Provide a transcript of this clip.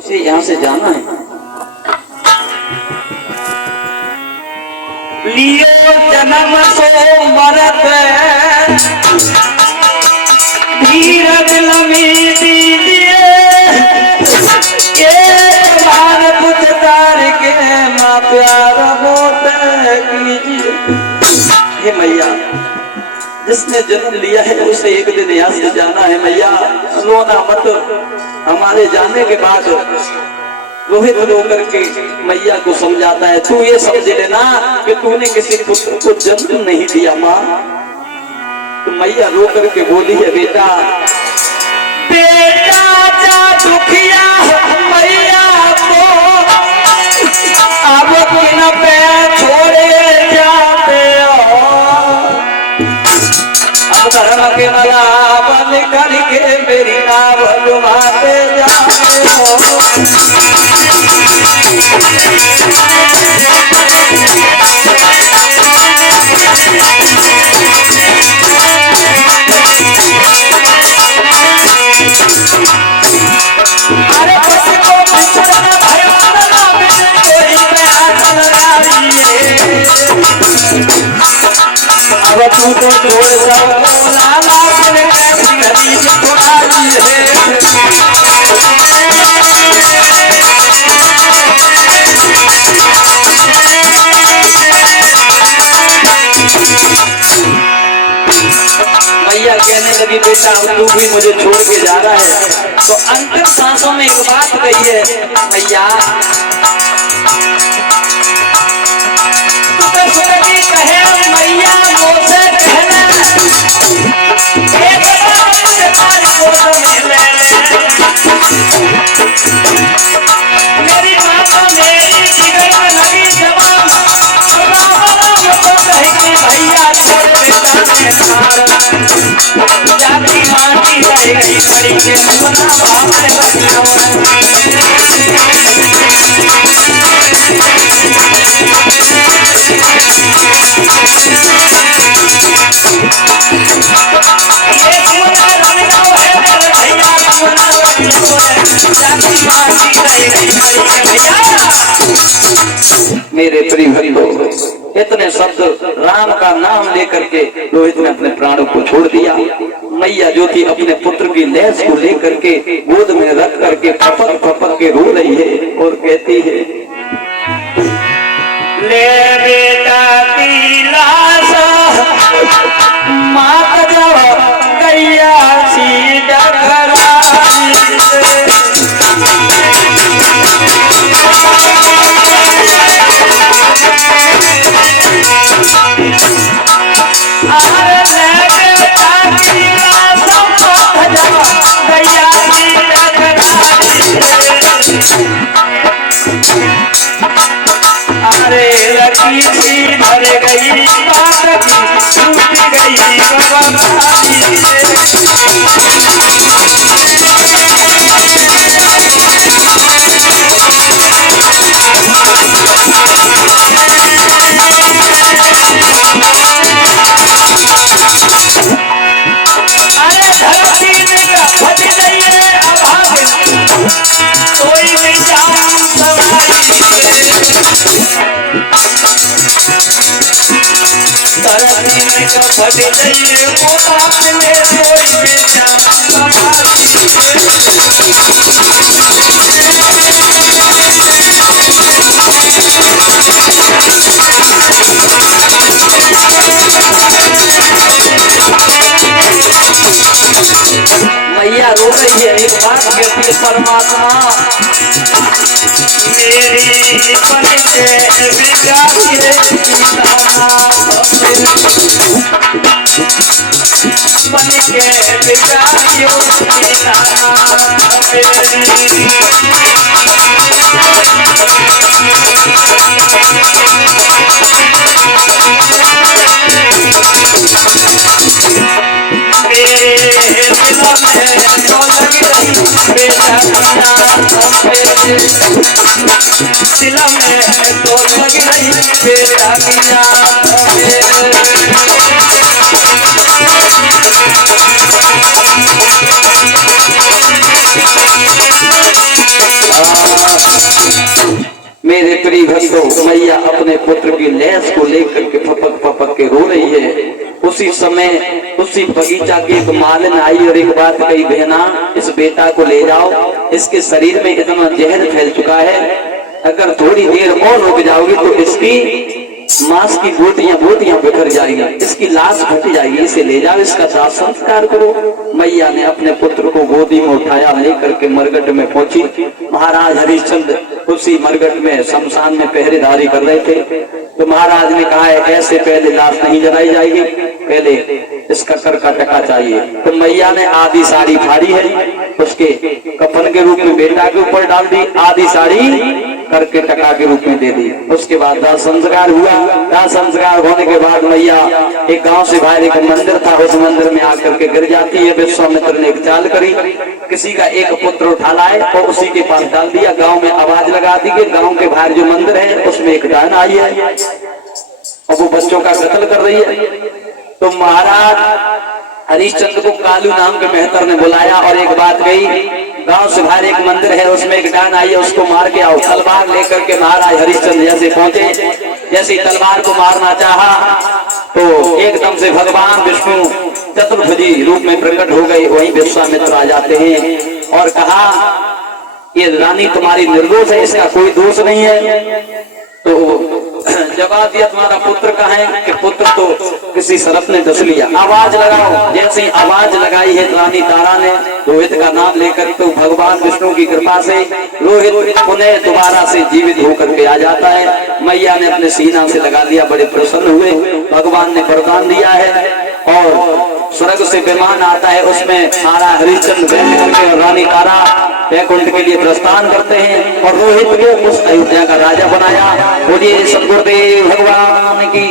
उसे यहाँ से जाना है। लियो जन्म सो मरत धीरज लमी दीजिए एक बार पुचकार के माँ प्यार मोत कीजिए। हे मैया, जिसने जन्म लिया है उसे एक दिन यहाँ से जाना है। मैया रोना मत। हमारे जाने के बाद रोहित रो करके मैया को समझाता है, तू ये समझ लेना कि तूने किसी पुत्र को जन्म नहीं दिया माँ। तो मैया रो करके बोली है, बेटा बेटा जा दुखिया मैया को अब किन पे छोड़े जाते हो। अब धर्म के मला बन करके मेरी नाव डुबाते जाते हो। अरे अब तू तो छोड़ लाला अपने कैसी गरीब छुड़ाई है। मैया कहने लगी, बेटा तू भी मुझे छोड़ के जा रहा है। तो अंतिम सांसों में एक बात कही है, मैया कहे मैया मुझसे कहना मेरी माता मेरी जिगर में लगी जवान भैया छोड़ जाती माटी रह गई बड़ी के मेरे प्रिय भक्तों, इतने शब्द राम का नाम लेकर के रोहित ने अपने प्राणों को छोड़ दिया। मैया जो थी अपने पुत्र की लाश को लेकर के गोद में रख करके फपक फपक के रो रही है और कहती है, ले बेटा की लाश मात जब गैया सी डगराई। अरे लकी सी भर गई बात की टूट गई अरे धरती में फट गई कोई भी जान सवारी धरती में फट गई वो बात में कोई भी जान सवारी। मैया रो रही है, एक बात कहती है, परमात्मा मेरी बन के बिगाड़िए बन के बिगाड़ियो दिल में तो लग रही बेटा मिया मेरे प्रिय भक्तों, मैया अपने पुत्र की लैस को लेकर के फपक फपक के रो रही है। उसी समय उसी बगीचा की एक मालिन आई और एक बात कही, बहना इस बेटा को ले जाओ, इसके शरीर में इतना जहर फैल चुका है, अगर थोड़ी देर और रुक जाओगी तो इसकी मांस की बोटियां बिखर जाएगी, इसकी लाश फट जाएगी, इसे ले जाओ, इसका दाह संस्कार करो। मैया ने अपने पुत्र को गोदी में उठाया, लेकर के मरघट में पहुंची। महाराज हरिश्चंद्र उसी मरघट में शमशान में पहरेदारी कर रहे थे, तो महाराज ने कहा है ऐसे पहले लाश नहीं जलाई जाएगी, पहले इसका कर का टका चाहिए। तो मैया ने आधी साड़ी फाड़ी है, उसके कफन के रूप में बेटा के ऊपर डाल दी, आधी साड़ी करके टका के रूप में दे दी। उसके बाद दाह संस्कार हुआ। दाह संस्कार होने के बाद मैया एक गांव से बाहर एक मंदिर था, उस मंदिर में आकर के गिर जाती है। विश्वामित्र ने एक चाल करी, किसी का एक पुत्र उठा लाए और उसी के पास डाल दिया। गांव में आवाज लगा दी कि गांव के बाहर जो मंदिर है उसमें एक डायन आई है और वो बच्चों का कत्ल कर रही है। तो महाराज हरिश्चंद्र को कालू नाम के मेहतर ने बुलाया और एक बात कही, गांव से बाहर एक मंदिर है उसमें एक डायन आई है, उसको मार के आओ। तलवार लेकर के महाराज हरिश्चंद्र जैसे पहुंचे, जैसे तलवार को मारना चाहा तो एकदम से भगवान विष्णु चतुर्भुजी रूप में प्रकट हो गए। वहीं विश्वामित्र आ जाते हैं और कहा ये रानी तुम्हारी निर्दोष है, इसका कोई दोष नहीं है। तो जवाब दिया तुम्हारा पुत्र कहाँ है? कि पुत्र तो किसी सरफ ने डस लिया। आवाज लगाओ। जैसे आवाज लगाई है रानी तारा ने रोहित का नाम लेकर, तो भगवान विष्णु की कृपा से रोहित पुनः दोबारा से जीवित होकर के आ जाता है। मैया ने अपने सीना से लगा लिया, बड़े प्रसन्न हुए। भगवान ने वरदान दिया है और स्वर्ग से विमान आता है, उसमें सारा हरिश्चंद्र बैठ करके और रानी तारा वैकुंठ के लिए प्रस्थान करते हैं और रोहित को उस अयोध्या का राजा बनाया। बोलिए सद्गुरुदेव भगवान की।